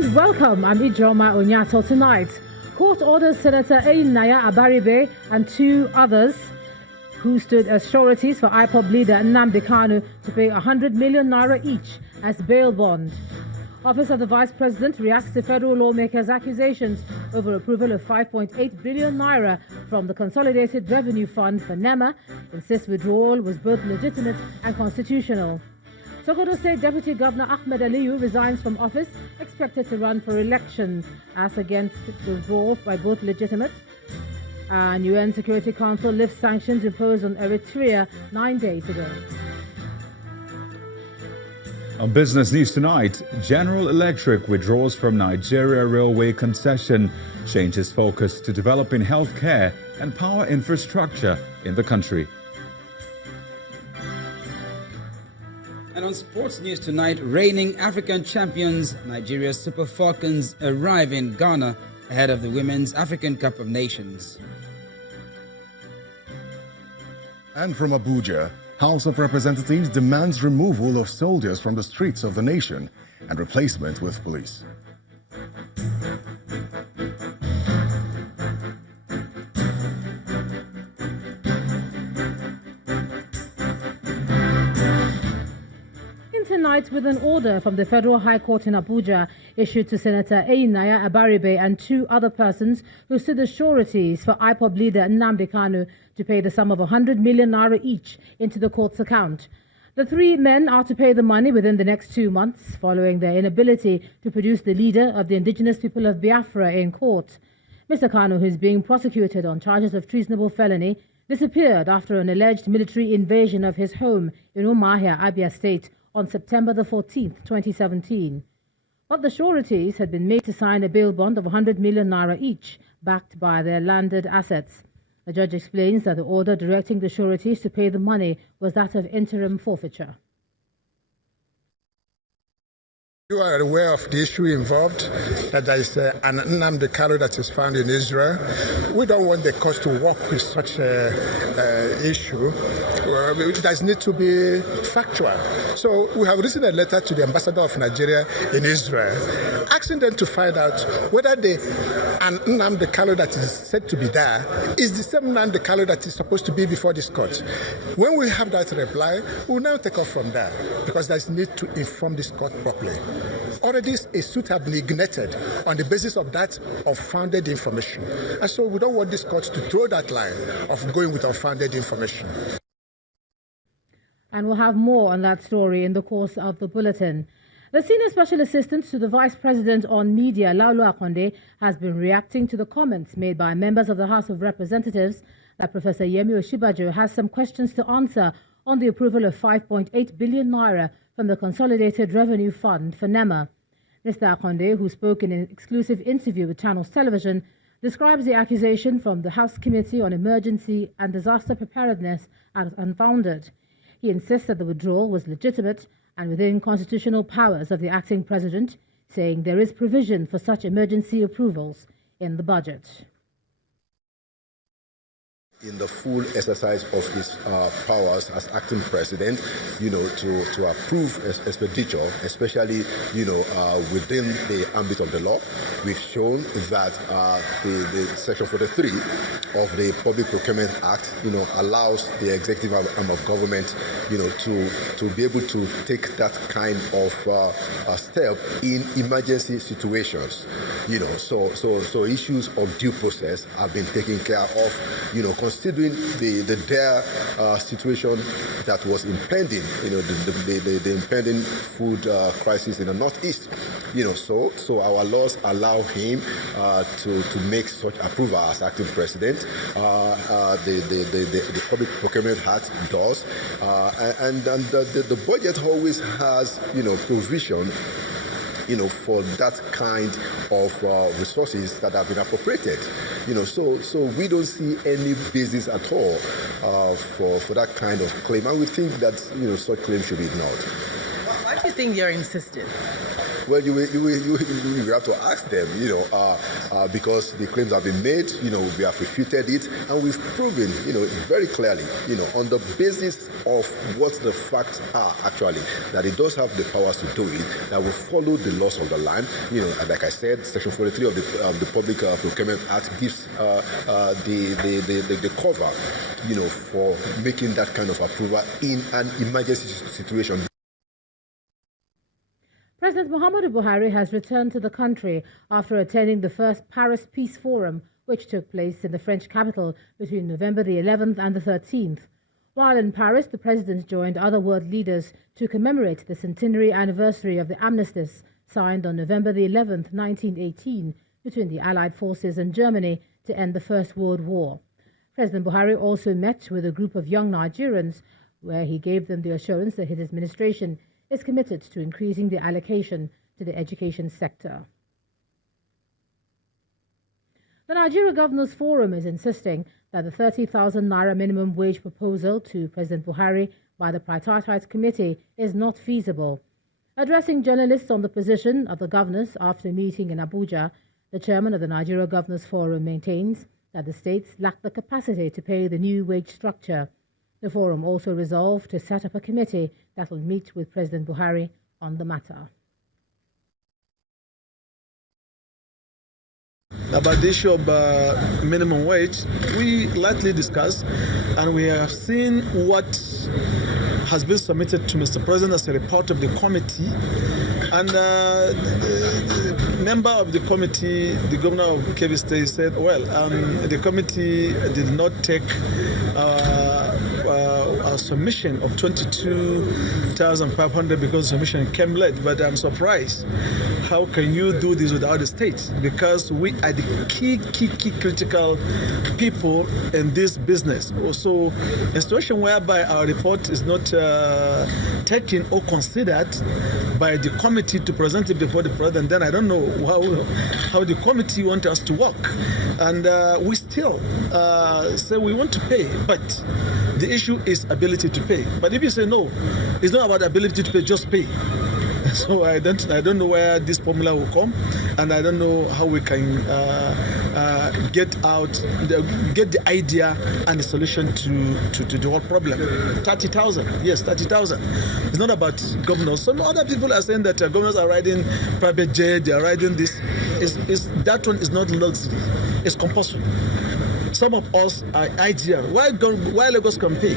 And welcome, I'm Ijoma Onyato. Tonight, court orders Senator Naya Abaribe and two others who stood as sureties for IPOB leader Nnamdi Kanu to pay 100 million naira each as bail bond. Office of the Vice President reacts to federal lawmakers' accusations over approval of 5.8 billion naira from the Consolidated Revenue Fund for NEMA, insists withdrawal was both legitimate and constitutional. Sokoto State Deputy Governor Ahmed Aliyu resigns from office, expected to run for election as against withdrawal by both legitimate. And UN Security Council lifts sanctions imposed on Eritrea 9 days ago. On business news tonight, General Electric withdraws from Nigeria Railway concession, changes focus to developing healthcare and power infrastructure in the country. And on sports news tonight, reigning African champions Nigeria's Super Falcons arrive in Ghana ahead of the Women's African Cup of Nations. And from Abuja, House of Representatives demands removal of soldiers from the streets of the nation and replacement with police. Tonight, with an order from the Federal High Court in Abuja issued to Senator Naya Abaribe and two other persons who stood as sureties for IPOB leader Nnamdi Kanu to pay the sum of 100 million naira each into the court's account. The three men are to pay the money within the next 2 months, following their inability to produce the leader of the indigenous people of Biafra in court. Mr. Kanu, who is being prosecuted on charges of treasonable felony, disappeared after an alleged military invasion of his home in Umuahia, Abia State, on September the 14th, 2017. But the sureties had been made to sign a bail bond of 100 million naira each, backed by their landed assets. The judge explains that the order directing the sureties to pay the money was that of interim forfeiture. You are aware of the issue involved, that there is an Nnamdi Kanu that is found in Israel. We don't want the court to work with such an issue. It does need to be factual. So we have written a letter to the ambassador of Nigeria in Israel, asking them to find out whether the Nnamdi Kanu that is said to be there is the same Nnamdi Kanu that is supposed to be before this court. When we have that reply, we will now take off from there, because there is need to inform this court properly. Already a suit has been ignited on the basis of that unfounded information. And so we don't want this court to throw that line of going with unfounded information. And we'll have more on that story in the course of the bulletin. The Senior Special Assistant to the Vice President on Media, Laulu Akonde, has been reacting to the comments made by members of the House of Representatives that Professor Yemi Oshibajo has some questions to answer on the approval of 5.8 billion naira from the Consolidated Revenue Fund for NEMA. Mr. Akonde, who spoke in an exclusive interview with Channels Television, describes the accusation from the House Committee on Emergency and Disaster Preparedness as unfounded. He insists that the withdrawal was legitimate and within constitutional powers of the acting president, saying there is provision for such emergency approvals in the budget. In the full exercise of his powers as acting president, to approve expenditure, especially, within the ambit of the law. We've shown that the Section 43 of the Public Procurement Act, allows the executive arm of government, to be able to take that kind of step in emergency situations. So issues of due process have been taken care of, considering the dire situation that was impending, the impending food crisis in the Northeast. So our laws allow him to make such approval as acting president. The Public Procurement Act does, and the budget always has, provision, for that kind of resources that have been appropriated. So we don't see any basis at all for that kind of claim, and we think that such claim should be ignored. Why do I think you're insisting. Well, you have to ask them, because the claims have been made, we have refuted it, and we've proven, very clearly, on the basis of what the facts are actually, that it does have the powers to do it, that will follow the laws of the land, and like I said, Section 43 of the Public Procurement Act gives the cover, for making that kind of approval in an emergency situation. President Muhammadu Buhari has returned to the country after attending the first Paris Peace Forum, which took place in the French capital between November the 11th and the 13th. While in Paris, the president joined other world leaders to commemorate the centenary anniversary of the armistice signed on November the 11th, 1918, between the Allied forces and Germany to end the First World War. President Buhari also met with a group of young Nigerians, where he gave them the assurance that his administration is committed to increasing the allocation to the education sector. The Nigeria Governors Forum is insisting that the 30,000 naira minimum wage proposal to President Buhari by the Tripartite Committee is not feasible. Addressing journalists on the position of the governors after a meeting in Abuja, the chairman of the Nigeria Governors Forum maintains that the states lack the capacity to pay the new wage structure. The forum also resolved to set up a committee that will meet with President Buhari on the matter. About the issue of minimum wage, we lightly discussed, and we have seen what has been submitted to Mr. President as a report of the committee. And the member of the committee, the governor of Kebbi State, said, well, the committee did not take our submission of 22,500 because submission came late, but I'm surprised. How can you do this without the states? Because we are the key critical people in this business. Also, a situation whereby our report is not taken or considered by the committee to present it before the president, then I don't know how the committee wants us to work. And we still say we want to pay, but the issue is ability to pay. But if you say no, it's not about ability to pay, just pay. So I don't know where this formula will come, and I don't know how we can get the idea and the solution to the whole problem. 30,000, yes, 30,000. It's not about governors. Some other people are saying that governors are riding private jet, they are riding this. That one is not luxury. It's compulsory. Some of us are idea. Why Lagos can pay?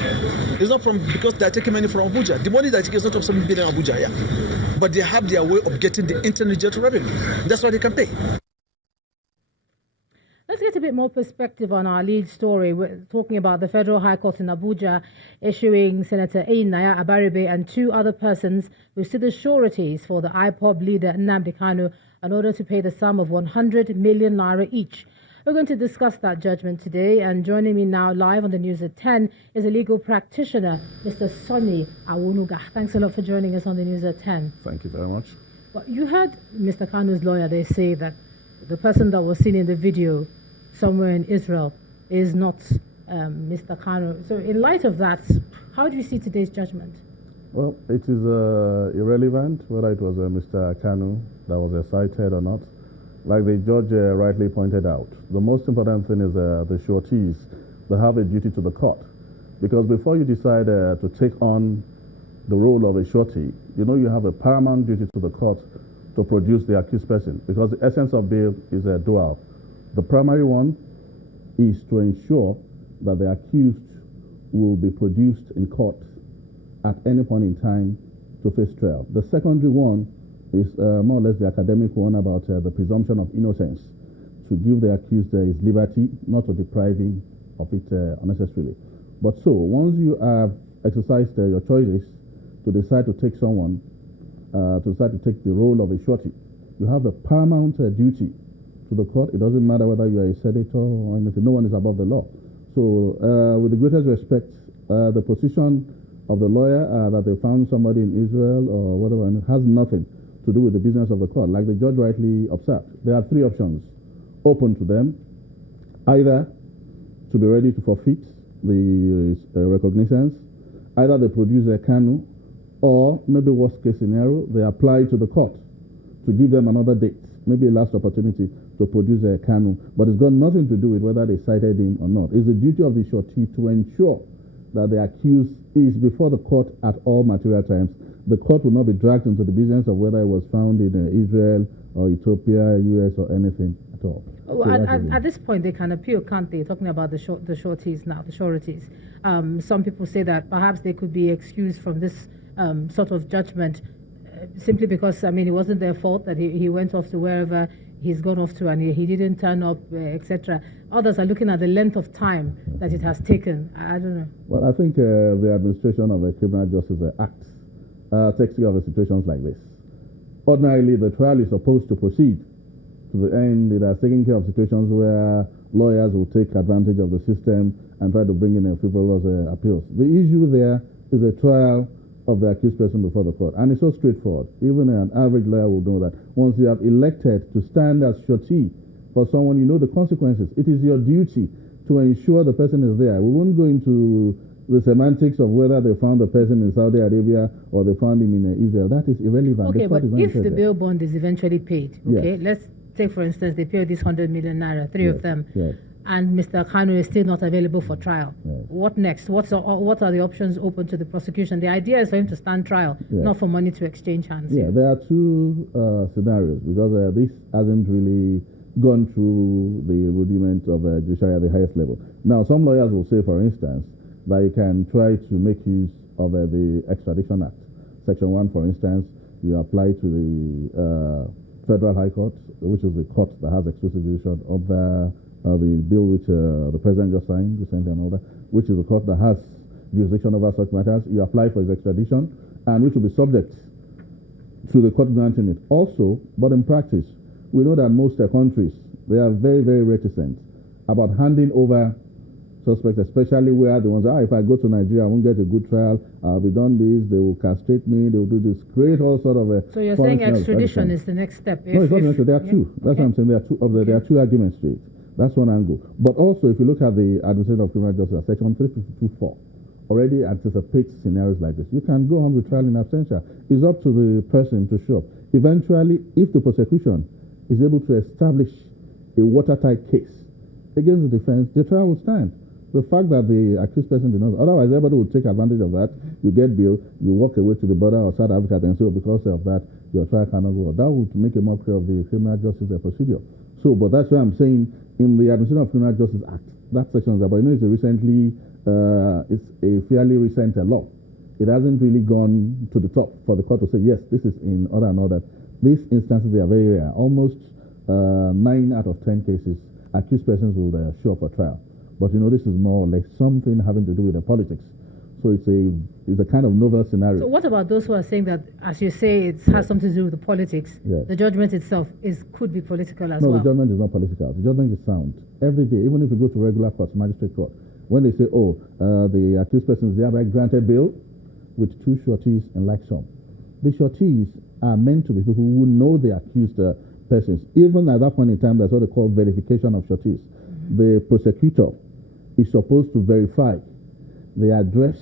It's not because they are taking money from Abuja. The money they take is not from 7 billion Abuja, yeah. But they have their way of getting the intermediate revenue. That's why they can pay. Let's get a bit more perspective on our lead story. We're talking about the Federal High Court in Abuja issuing Senator Naya Abaribe and 2 other persons who stood as sureties for the IPOB leader Nnamdi Kanu in order to pay the sum of 100 million naira each. We're going to discuss that judgment today, and joining me now live on the news at 10 is a legal practitioner, Mr. Sonny Awunuga. Thanks a lot for joining us on the news at 10. Thank you very much. Well, you heard Mr. Kanu's lawyer, they say that the person that was seen in the video somewhere in Israel is not Mr. Kanu. So in light of that, how do you see today's judgment? Well, it is irrelevant whether it was Mr. Kanu that was cited or not. Like the judge rightly pointed out, the most important thing is the sureties. They have a duty to the court. Because before you decide to take on the role of a surety, you have a paramount duty to the court to produce the accused person. Because the essence of bail is dual. The primary one is to ensure that the accused will be produced in court at any point in time to face trial. The secondary one is more or less the academic one about the presumption of innocence, to give the accused his liberty, not to deprive him of it unnecessarily. But so, once you have exercised your choices to decide to take someone, to decide to take the role of a surety, you have a paramount duty to the court. It doesn't matter whether you are a senator or anything. No one is above the law. So, with the greatest respect, the position of the lawyer that they found somebody in Israel or whatever has nothing to do with the business of the court. Like the judge rightly observed, there are 3 options open to them: either to be ready to forfeit the recognizance, either they produce a Kanu, Or maybe worst case scenario, they apply to the court to give them another date, maybe a last opportunity to produce a Kanu. But it's got nothing to do with whether they cited him or not. It's the duty of the surety to ensure that the accused is before the court at all material times. The court will not be dragged into the business of whether it was found in Israel or Ethiopia, US, or anything at all. Well, at this point, they can appeal, can't they? Talking about the sureties now, the sureties. Some people say that perhaps they could be excused from this sort of judgment simply because, I mean, it wasn't their fault that he went off to wherever he's gone off to and he didn't turn up, etc. Others are looking at the length of time that it has taken. I don't know. Well, I think the administration of the Criminal Justice Act takes care of situations like this. Ordinarily, the trial is supposed to proceed to the end. It has taken care of situations where lawyers will take advantage of the system and try to bring in a frivolous appeals. The issue there is a trial of the accused person before the court. And it's so straightforward. Even an average lawyer will know that. Once you have elected to stand as surety for someone, you know the consequences. It is your duty to ensure the person is there. We won't go into the semantics of whether they found the person in Saudi Arabia or they found him in Israel. That is irrelevant. Okay, but if the bail bond is eventually paid, okay, let's take, for instance, they pay this 100 million naira, three of them. Yes. And Mr. Kanu is still not available for trial. What next? What are the options open to the prosecution? The idea is for him to stand trial, not for money to exchange hands. Yeah, there are two scenarios because this hasn't really gone through the rudiment of judiciary at the highest level. Now, some lawyers will say, for instance, that you can try to make use of the Extradition Act. Section 1, for instance, you apply to the Federal High Court, which is the court that has exclusive jurisdiction of the bill which the President just signed recently and all that, which is the court that has jurisdiction over such matters. You apply for his extradition, and which will be subject to the court granting it. Also, but in practice, we know that most countries, they are very, very reticent about handing over suspects, especially where the ones, if I go to Nigeria, I won't get a good trial, I'll be done this, they will castrate me, they will do this, create all sort of So you're saying extradition is the next step? No, it's not necessary. There are two. That's what I'm saying. There are two arguments to it. That's one angle. But also, if you look at the Administration of Criminal Justice, Section 352.4 already anticipates scenarios like this. You can go on with trial in absentia. It's up to the person to show up. Eventually, if the prosecution is able to establish a watertight case against the defense, the trial will stand. The fact that the accused person did not, otherwise everybody will take advantage of that. You get bail, you walk away to the border of South Africa and say, because of that, your trial cannot go. That would make a mockery of the criminal justice procedure. So, but that's why I'm saying in the Administration of Criminal Justice Act, that section is about, it's a fairly recent law. It hasn't really gone to the top for the court to say, yes, this is in order and order. These instances, they are very rare. Almost 9 out of 10 cases, accused persons will show up for trial. But this is more or less something having to do with the politics. So it's a kind of novel scenario. So what about those who are saying that, as you say, it has something to do with the politics? Yes. The judgment itself could be political as well. No, the judgment is not political. The judgment is sound. Every day, even if you go to regular court, magistrate court, when they say, the accused person is thereby granted bail with 2 sureties and like some. The sureties are meant to be people who know the accused persons. Even at that point in time, that's what they call verification of sureties. The prosecutor is supposed to verify the address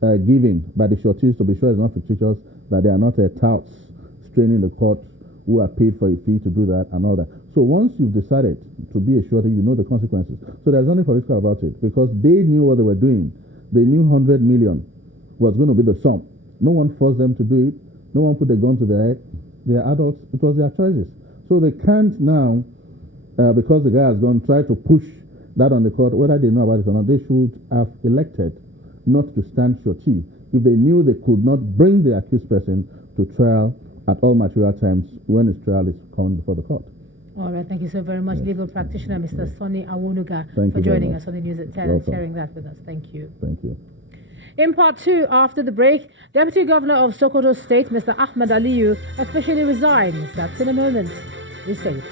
given by the sureties to be sure it's not fictitious, that they are not touts straining the court who are paid for a fee to do that and all that. So once you've decided to be a surety, you know the consequences. So there's nothing political about it because they knew what they were doing. They knew 100 million was going to be the sum. No one forced them to do it. No one put a gun to their head. They are adults. It was their choices. So they can't now, because the guy has gone, try to push that on the court, whether they know about it or not. They should have elected not to stand surety if they knew they could not bring the accused person to trial at all material times when his trial is coming before the court. All right, thank you so very much, legal practitioner Mr. Sonny Awonuga, for joining us on the News at 10 and sharing that with us. Thank you. Thank you. In part 2, after the break, Deputy Governor of Sokoto State, Mr. Ahmed Aliyu, officially resigns. That's in a moment. Be safe.